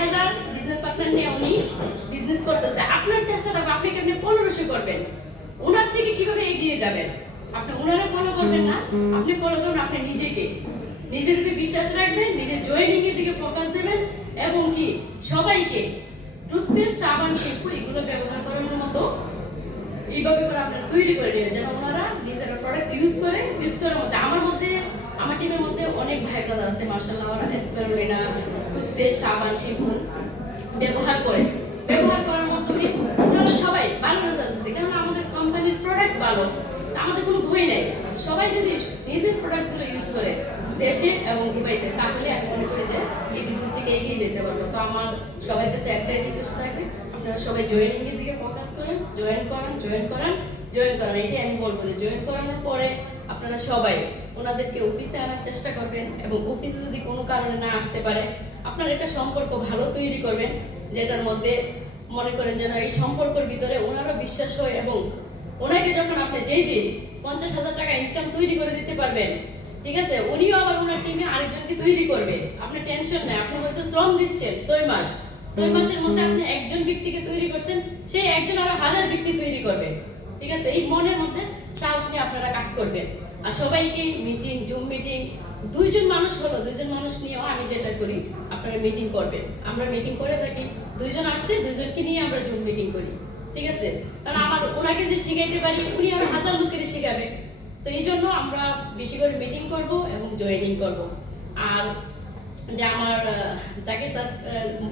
1000 business partner নিয়ে উনি business করতেছে, আপনার চেষ্টা থাকবে আপনি কেমনে 1500 করবেন, ওনার থেকে কিভাবে এগিয়ে যাবেন। আপনি ওনারা ফলো করবেন না, আপনি ফলো করবেন আপনি নিজেকে, নিজের উপরে বিশ্বাস রাখবেন, নিজের জয়েনিং এর দিকে ফোকাস দেবেন এবং কি সবাইকে টুথপেস্ট, সাবান, শ্যাম্পু এগুলো ব্যবহার করার মতো এইভাবে করে আপনারা তৈরি করে নেবেন যেন ওনারা নিজেরা প্রোডাক্টস ইউজ করার মধ্যে আমার টিমের মধ্যে অনেক ভাই ব্রাদার আছে মাশাআল্লাহ, ওরা স্পেরুলিনা টুথপেস্ট, সাবান, শ্যাম্পু ব্যবহার করার মাধ্যমে ওনারা সবাই ভালো রেজাল্ট দিচ্ছে। কারণ আমাদের কোম্পানির প্রোডাক্টস ভালো, আমাদের কোনো ভয় নেই। সবাই যদি নিজের প্রোডাক্টগুলো ইউজ করে দেশে এবং দুবাইতে, তাহলে আমি মনে করি যে এই বিজনেস থেকে এগিয়ে যেতে পারবো। তো আমার সবার কাছে একটাই রিকোয়েস্ট থাকবে, আপনারা সবাই জয়েনিং এর দিকে ফোকাস করেন, জয়েন করান। এটাই আমি বলবো যে জয়েন করানোর পরে আপনারা সবাই ওনাদেরকে অফিসে আনার চেষ্টা করবেন এবং অফিসে যদি কোনো কারণে না আসতে পারে আপনারা একটা সম্পর্ক ভালো তৈরি করবেন, যেটার মধ্যে মনে করেন যেন এই সম্পর্কের ভিতরে ওনারও বিশ্বাস হয় এবং ওনাকে যখন আপনি যেই দিন 50,000 টাকা ইনকাম তৈরি করে দিতে পারবেন, ঠিক আছে, উনিও আবার ওনার টিমে আরেকজনকে তৈরি করবে। আপনি টেনশন নাই, আপনি হয়তো শ্রম দিচ্ছেন 6 মাসের মধ্যে আপনি একজন ব্যক্তিকে তৈরি করছেন, সেই একজন আরো 1000 ব্যক্তি তৈরি করবে। ঠিক আছে, এই মনের মধ্যে সাহস নিয়ে আপনারা কাজ করবেন। আর সবাইকে মিটিং, জুম মিটিং, দুইজন মানুষ নিয়েও আমি যেটা করি আপনারা মিটিং করবেন। আমরা মিটিং করে থাকি, দুইজন আসছে, দুইজনকে নিয়ে আমরা জুম মিটিং করি। ঠিক আছে, কারণ আমার ওনাকে যে শিখাইতে পারি উনি আরো 1000 লোকের শিখাবে। তো এই জন্য আমরা বেশি করে মিটিং করব এবং জয়েনিং করব। আর যে আমার জাকির স্যার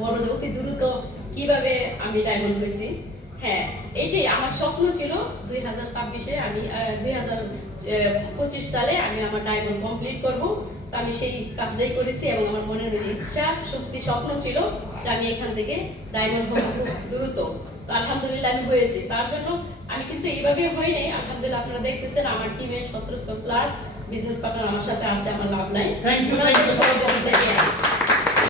বড় যে অতি দ্রুত কিভাবে আমি ডায়মন্ড হয়েছি, হ্যাঁ এইটাই আমার স্বপ্ন ছিল 2026-এ আমি 2025 সালে আমি আমার ডায়মন্ড কমপ্লিট করব। তো আমি সেই কাজটাই করেছি এবং আমার মনের ইচ্ছা, শক্তি, স্বপ্ন ছিল যে আমি এখান থেকে ডায়মন্ড হব খুব দ্রুত। তো আলহামদুলিল্লাহ আমি হয়েছি। তার জন্য আমি কিন্তু এইভাবে হই নাই, আলহামদুলিল্লাহ আপনারা দেখতেছেন আমার টিমে 1700+ বিজনেস পার্টনার আমার সাথে আছে, আমার লাভ নাই। Thank you.